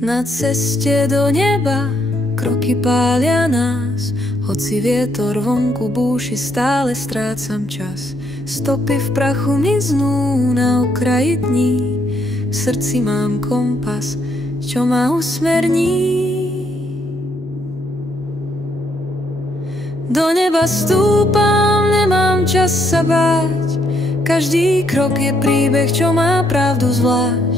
Na ceste do neba kroky pália nás, hoci vietor vonku búši, stále strácam čas. Stopy v prachu miznú na okraji dní, v srdci mám kompas, čo ma usmerní. Do neba stúpam, nemám čas sa báť, každý krok je príbeh, čo má pravdu zvlášť.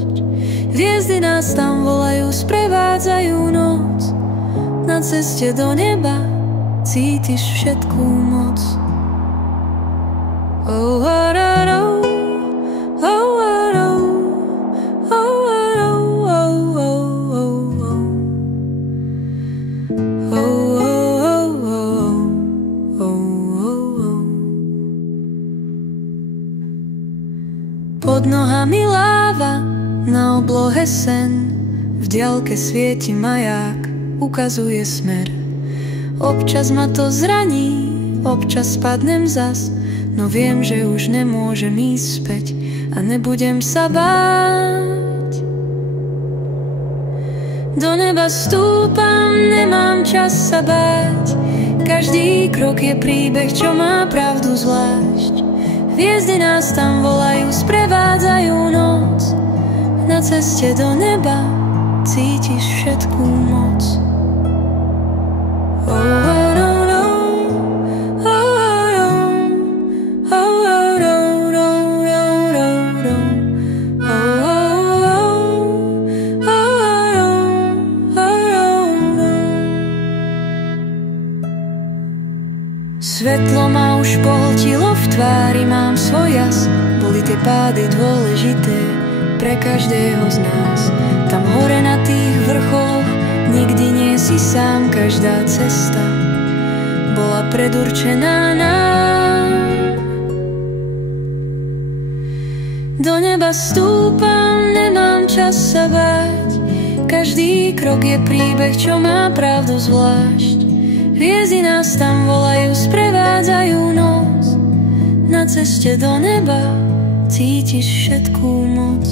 Hviezdy nás tam volajú, sprevádzajú noc. Na ceste do neba cítiš všetkú moc. Oh, oh, oh, oh, oh, oh, oh, oh. Pod nohami láva, na oblohe sen, v diaľke svieti maják, ukazuje smer. Občas ma to zraní, občas spadnem zas, no viem, že už nemôžem ísť späť a nebudem sa báť. Do neba stúpam, nemám čas sa báť, každý krok je príbeh, čo má pravdu zvlášť. Hviezdy nás tam volajú, sprevádzajú noc. Na ceste do neba cítiš všetkú moc. Oh, oh, oh, oh, oh, oh, svetlo ma už pohltilo v tvári, mám svoj jas, boli tie pády dôležité pre každého z nás. Tam hore na tých vrcholoch nikdy nie si sám, každá cesta bola predurčená nám. Do neba stúpam, nemám čas sa báť, každý krok je príbeh, čo má pravdu zvlášť. Hviezdy nás tam volajú, sprevádzajú noc. Na ceste do neba cítiš všetkú moc.